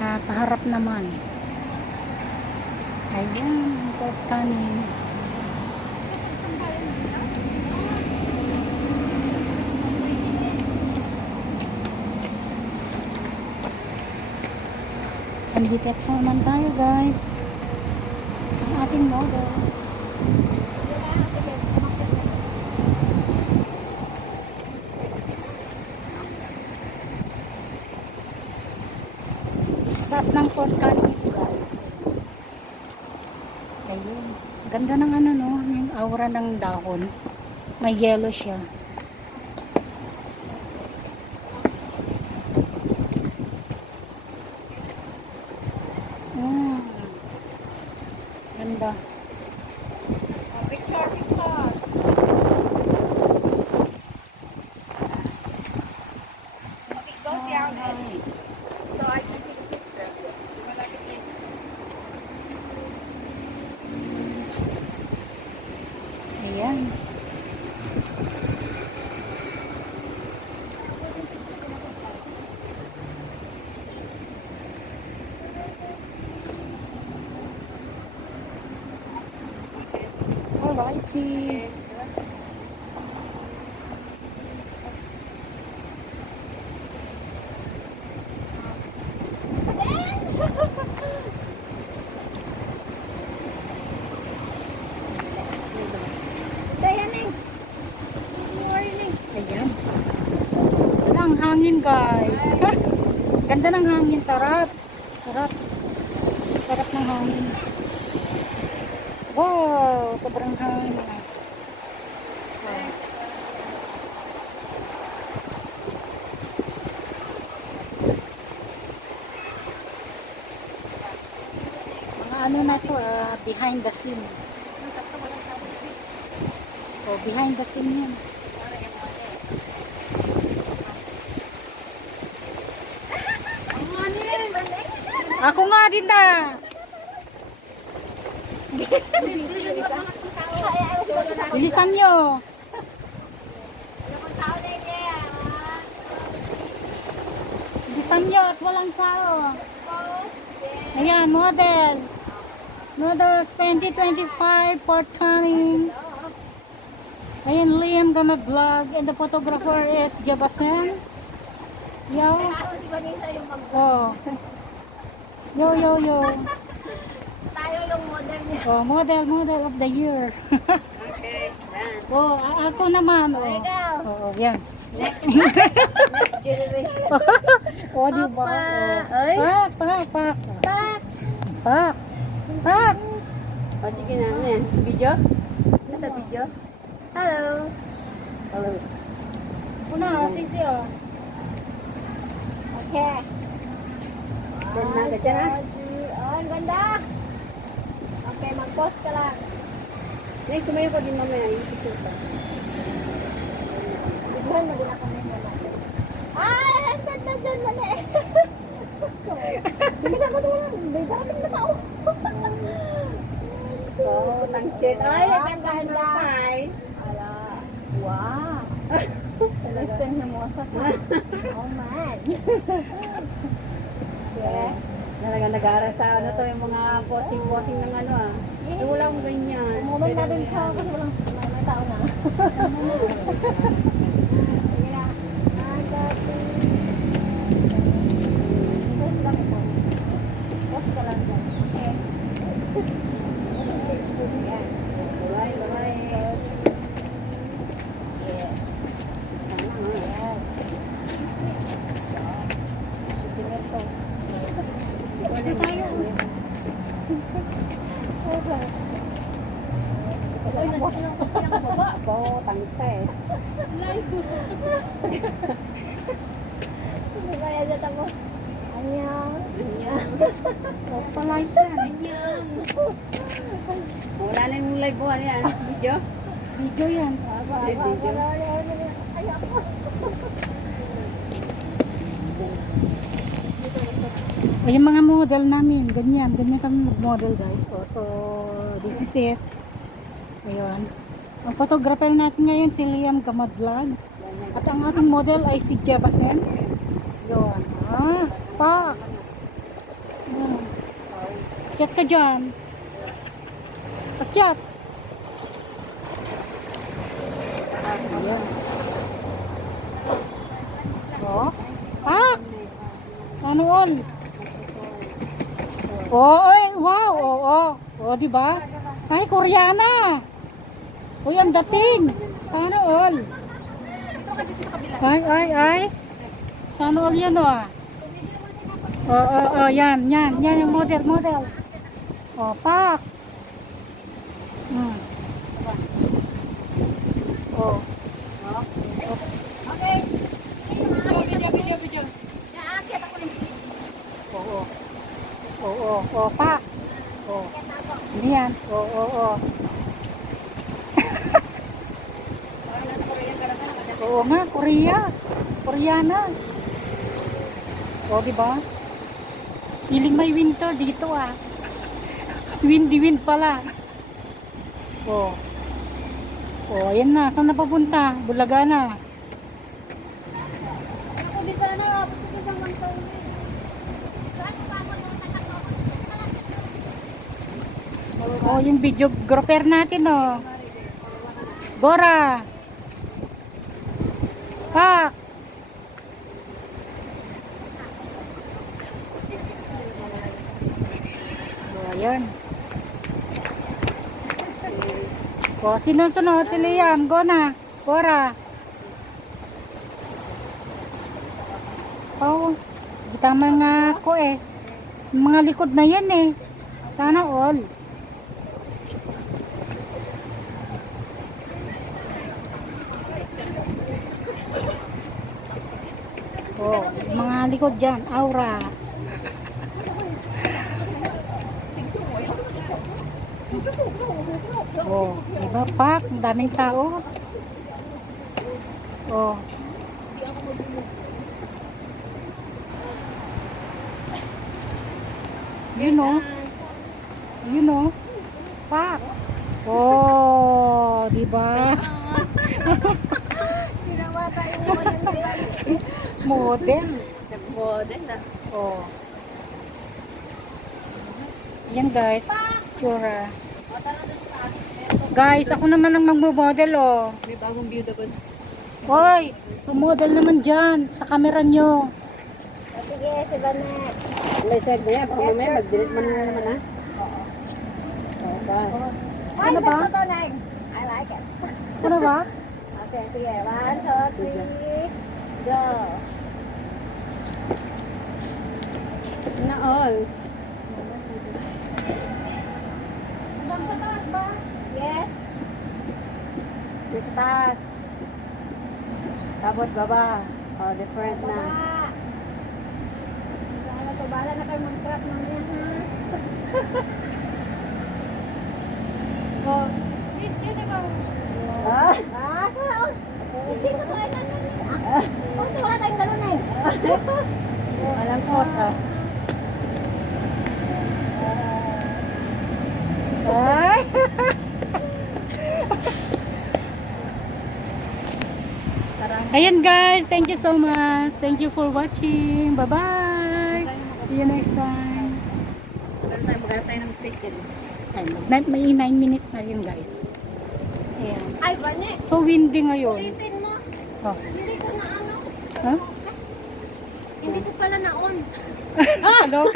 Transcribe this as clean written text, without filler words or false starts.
paharap naman. Ayan, pork kanin. Pandikit naman tayo guys. Ang ating model. Taas ng pork kanin guys. Ayun. Ganda ng ano no, yung aura ng dahon. May yellow siya. Mm. Ganda. Picture, picture. Go down and so I can take a picture. Ayan. Alrighty. Ayan. Wala ang hangin guys. Ganda ng hangin. Sarap. Sarap. Sarap ng hangin. Wow. Sobrang hangin. Wow. Mga ano na to, behind the scene. Oh, behind the scene yan. Ako nga din na. Bilisan nyo. Bilisan nyo at walang tao. Ayan, model. Model 2025 Port Canning. Ayan, Liam gonna vlog and the photographer is Jabasen. Yo. Oh. Yo, yo, yo. Tayo yung model niya. Oh, model of the year. Okay, done. Oh, ako naman. Oh, Ikaw. oh yan. Next generation. Oh, di ba? Ay. Pak, pak, pak. Pak. Pak. O sige na, ano yan? Video? Ito video? Hello. Hello. Una, sisi oh. Okay. Ganda, ganda na. Oh, ang ganda. Okay, mag-post ka lang. Nay, tumayo ko din mamaya. Yung picture ko. Bigyan mo din ako ngayon natin. Ay, ang ganda dyan mo na eh. Bilisan mo doon. May daming na tao. Oh, tangsit. Ay, ang ganda. Ala. Wow. Gusto niya mo sa ka. Oh man. Yeah. Talaga nag-aaral sa ano to, yung mga posing-posing ng ano ah. Yung wala akong ganyan. Moment na din ka kasi walang may tao na. Sige na. Ang dati. Post lang ito. Post ka lang dyan. Okay. Yan. Bye, bye. Yeah. Yan. Sige ito. Ito tayo. Ay, nagpapos ang baba. Oo, tangsa eh. Live. Hindi kaya dyan tapos. Anyang. Anyang. Huwag pa live dyan. Anyang. Wala na yung live mo. Ano yan? Video? Video yan. Ay, ako. O, yung mga model namin, ganyan kami mag-model guys. O, so, this is it. Ayun. Ang photographer natin ngayon si Liam Gamad Vlog. At ang ating model ay si Jebasen. Yun. Ah, pak. Akyat ka dyan. Akyat. Ayan. Oh. Ah! Ano all? Oh, ay, wow. Oh. Oh, di ba? Ay, Koreana. Uy, ang dating. Sana all. Ay. Sana all yan oh. Oh, yan yung model. Oh, pak. Oh. Okay. Video. Naakyat ako ng Oh, pak. Oh. Ini yan. Oh. Oo nga, Koreana. Oh, di ba? Feeling may winter dito ah. Windy pala. Oh. Oh, ayan na. Saan na papunta? Bulaga na. Ako di sana, abot ko sa mantay. Oh, yung videographer natin oh. Bora. Pak. Oh, ayan. Oh, sunod si Liam. Go na. Bora. Oh, tama nga ako eh. Yung mga likod na yan eh. Sana all. Oh, yung mga likod dyan. Aura. Oh, diba pak? Ang daming tao. Oh. Yun oh. Pak. Oh, diba? Ginawa tayo Model. model na. Oh. Yan guys. Tsura. Guys, ako naman ang magmo-model oh. May bagong view dapat. Hoy, model naman dyan sa camera nyo. Sige, si Banet. Leseg na yan, baka mamaya magdilis man na naman ha. Oo, bas. Ano ba? Ito, Neng. I like it. Ano ba? Okay, sige. 1, 2, 3, go. Na all. Hanggang sa taas ba? Yes. Yung sa taas. Tapos baba. Oh, different na. Sana to, bahala na kayo mag-trap ng yan, ha? Oh. Miss Universe. Ah, Ah, sana, oh. Hindi ko to ay nanon. Bakit wala tayong ganun eh? walang post ah. Ay. Ayan guys, thank you so much. Thank you for watching. Bye-bye. See you next time. Magkaroon tayo ng space din. Ay, may 9 minutes na yun guys. Ayan. Ay, Banet. So windy ngayon. Ulitin mo. Oh. Hindi ko na ano. Huh? Hindi ko pala na-on. Loka.